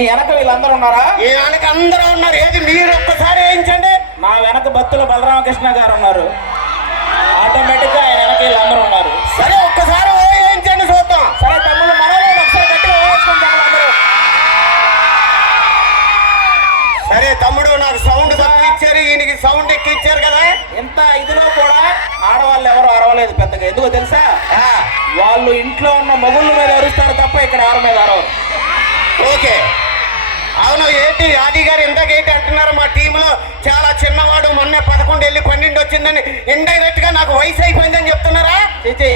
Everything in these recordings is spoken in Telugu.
నీ వెనక వీళ్ళందరూ ఉన్నారా? ఈ వెనక అందరూ ఉన్నారు. ఏది మీరు ఒక్కసారి వేయించండి. నా వెనక భక్తులు బలరామకృష్ణ గారు ఉన్నారు. ఆటోమేటిక్ గా ఆయన వెనక వీళ్ళందరూ ఉన్నారు. సరే ఒక్కసారి వేయించండి చూద్దాం. సరే తమ్ముడు మనలో ఒకసారి గట్టిగా వేయించుకుంటాం అందరూ. సరే తమ్ముడు, నాకు సౌండ్ తక్కువ ఇచ్చారు, ఈయనకి సౌండ్ ఎక్కువ ఇచ్చారు కదా. ఇంత ఇదిలో కూడా ఆడవాళ్ళు ఎవరు అరవలేదు పెద్దగా. ఎందుకో తెలుసా? వాళ్ళు ఇంట్లో ఉన్న మొగుళ్ళ మీద అరుస్తారు తప్ప ఇక్కడ ఎవరి మీద అరవరు. ఓకే, అవును. ఏంటి ఆది గారు ఇందాకేంటి అంటున్నారు, మా టీంలో చాలా చిన్నవాడు, మొన్న 11 వెళ్ళి 12 వచ్చిందని ఇండైరెక్ట్ గా నాకు వయసు అయిపోయిందని చెప్తున్నారా?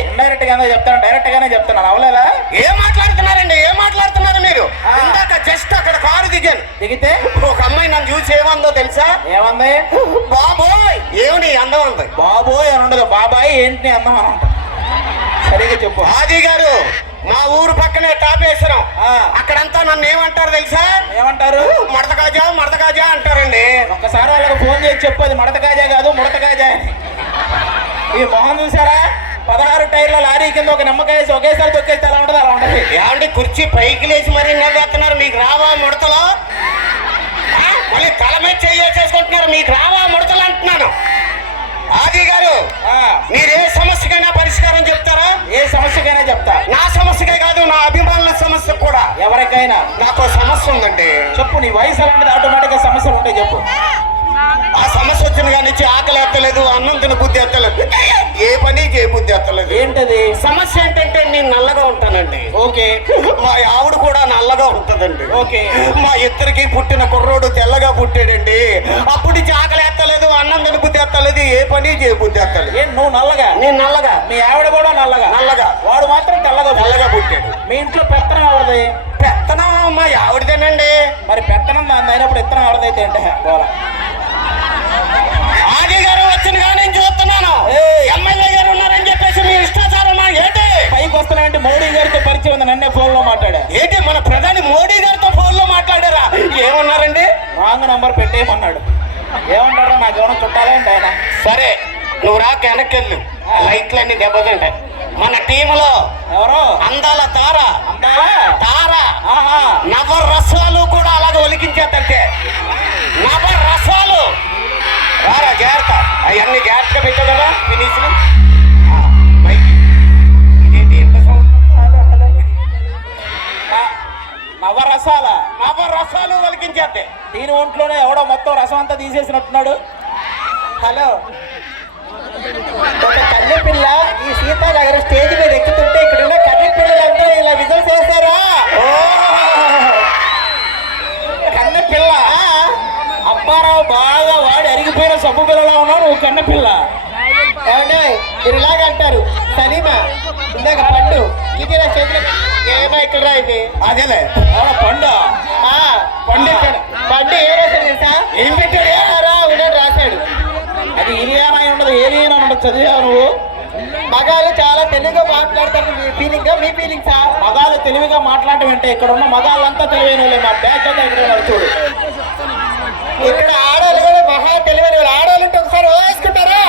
ఇండైరెక్ట్ గానే చెప్తాను, డైరెక్ట్ గానే చెప్తున్నాను. అవలేదా? ఏం మాట్లాడుతున్నారండి, ఏం మాట్లాడుతున్నారు మీరు? ఇందాక జస్ట్ అక్కడ కారు దిగితే ఒక అమ్మాయి నన్ను చూసి ఏమందో తెలుసా? ఏమంది? బాబోయ్ ఏమి అందం అంది. బాబోయ్ అని ఉండదు, బాబాయ్ ఏంటి అందం అని అంట. సరిగా చెప్పు. ఆది గారు, మా ఊరు పక్కనే టాపేశ్వరం, అక్కడంతా నన్ను ఏమంటారు తెలుసా? ఏమంటారు? మడతకాజా అంటారండి. ఒక్కసారి వాళ్ళకి ఫోన్ చేసి చెప్పు, అది మడతకాజా కాదు ముడతకాజా అని. ఈ మొహం చూసారా? 16 టైర్ల లారీ కింద ఒక నిమ్మకాయ వేసి ఒకేసారి తొక్కేస్తే ఎలా ఉంటుంది అలా ఉంటుంది. ఏమంటే కుర్చీ పైకి లేచి మరీ నవ్వేస్తున్నారు. మీకు రావా ముడతలు? మళ్ళీ తల మీద చేసుకుంటున్నారు. మీకు రావా ముడతలు అంటున్నాను. ఆది గారు, మీరు ఏ సమస్యకైనా పరిష్కారం చెప్తారా? ఏ సమస్యకైనా చెప్తా. నా సమస్యకే కాదు, నా అభిమానుల సమస్య కూడా. ఎవరికైనా. నాకు సమస్య ఉందండి. చెప్పు. నీ వయసు అలాంటిది, ఆటోమేటిక్ గా సమస్యలు ఉంటాయి. చెప్పు. ఆ సమస్య వచ్చిన కానీ ఆకలి ఎత్తలేదు, అన్నం తిన బుద్ధి ఎత్తలేదు, ఏ పని చేయ బుద్ధి ఎత్తలేదు. ఏంటది సమస్య? ఏంటంటే నేను నల్లగా ఉంటానండి. ఓకే. మా ఆవిడ కూడా నల్లగా ఉంటుందండి. ఓకే. మా ఇద్దరికి పుట్టిన కుర్రోడు తెల్లగా పుట్టాడండి. అప్పుడు ఆకలి ఎత్తలేదు, అన్నం తిన బుద్ధి ఎత్తలేదు, ఏ పని చేయ బుద్ధి ఎత్తలేదు. నువ్వు నల్లగా? నేను నల్లగా. మీ ఆవిడ కూడా నల్లగా. వాడు మాత్రం తెల్లగా పుట్టాడు. మీ ఇంట్లో పెత్తనం ఎవరిది? పెత్తనం మా ఆవిడదేనండి. మరి పెత్తనం దాని అయినప్పుడు ఇత్తనం ఎవరిదైతే అంటే పోలా. ఆది గారు వచ్చిన కానీ నేను చూస్తున్నాను, ఎమ్మెల్యే గారు ఉన్నారని చెప్పేసి మీ ఇష్టాచారం ఏంటి? పైకి వస్తున్నాయంటే మోడీ గారితో పరిచయం ఉంది, నన్నే ఫోన్ లో మాట్లాడా. ఏంటి మన ప్రధాని మోడీ గారితో ఫోన్ లో మాట్లాడారా? ఏమన్నారండి? రాంగ్ నంబర్ పెట్టేయమన్నాడు. ఏమంటారా? నాకేమన్నా చుట్టాలేంటి ఆయన? సరే నువ్వు రాక వెనక్కెళ్ళు, లైట్లన్నీ దెబ్బతింటాయి. మన టీంలో ఎవరు? అందాల తార. నవరసాలు కూడా అలాగే ఒలికించేద్దంటే. నవరసాలు రారా, జాగ్రత్త. అవన్నీ జాగ్రత్తగా పెట్టావు కదా ఫినిష్లు. నవరసాలు ఒలికించేద్దే. దీని ఒంట్లోనే ఎవడో మొత్తం రసం అంతా తీసేసినట్టున్నాడు. హలో, ఒక కన్నె పిల్ల ఈ సీతానగర్ స్టేజ్ మీద ఎక్కుతుంటే ఇక్కడ ఉన్న కన్నె పిల్లలంతా ఇలా విజువల్స్ చేస్తారా? కన్నె పిల్ల? అప్పారావు బాగా వాడి అరిగిపోయిన సబ్బు పిల్లలా ఉన్నావు నువ్వు. కన్నె పిల్ల ఏమంటే మీరు ఇలాగ అంటారు. సలీమా ఇందాక పండు ఇది నా చేతిలో ఏమో ఇక్కడ ఇది. అదేలే పండు. పండు ఏ రాశాడు తెలుసా? ఏం పెట్టాడు? ఉన్నాడు రాశాడు. అది ఇలియానా ఉండదు, ఏలియానా ఉండదు. చదివా నువ్వు? మగాళ్ళు చాలా తెలుగుగా మాట్లాడతారు. మీ ఫీలింగ్ మీ ఫీలింగ్సా? మగాళ్ళు తెలివిగా మాట్లాడటం అంటే ఇక్కడ ఉన్న మగాళ్ళంతా తెలివైన మా బ్యాచ్ అంతా ఇక్కడ చూడు. ఇక్కడ ఆడవాళ్ళు కూడా మహా తెలివైన వాళ్ళు. ఆడవాళ్ళు ఉంటే ఒకసారి వేసుకుంటారా?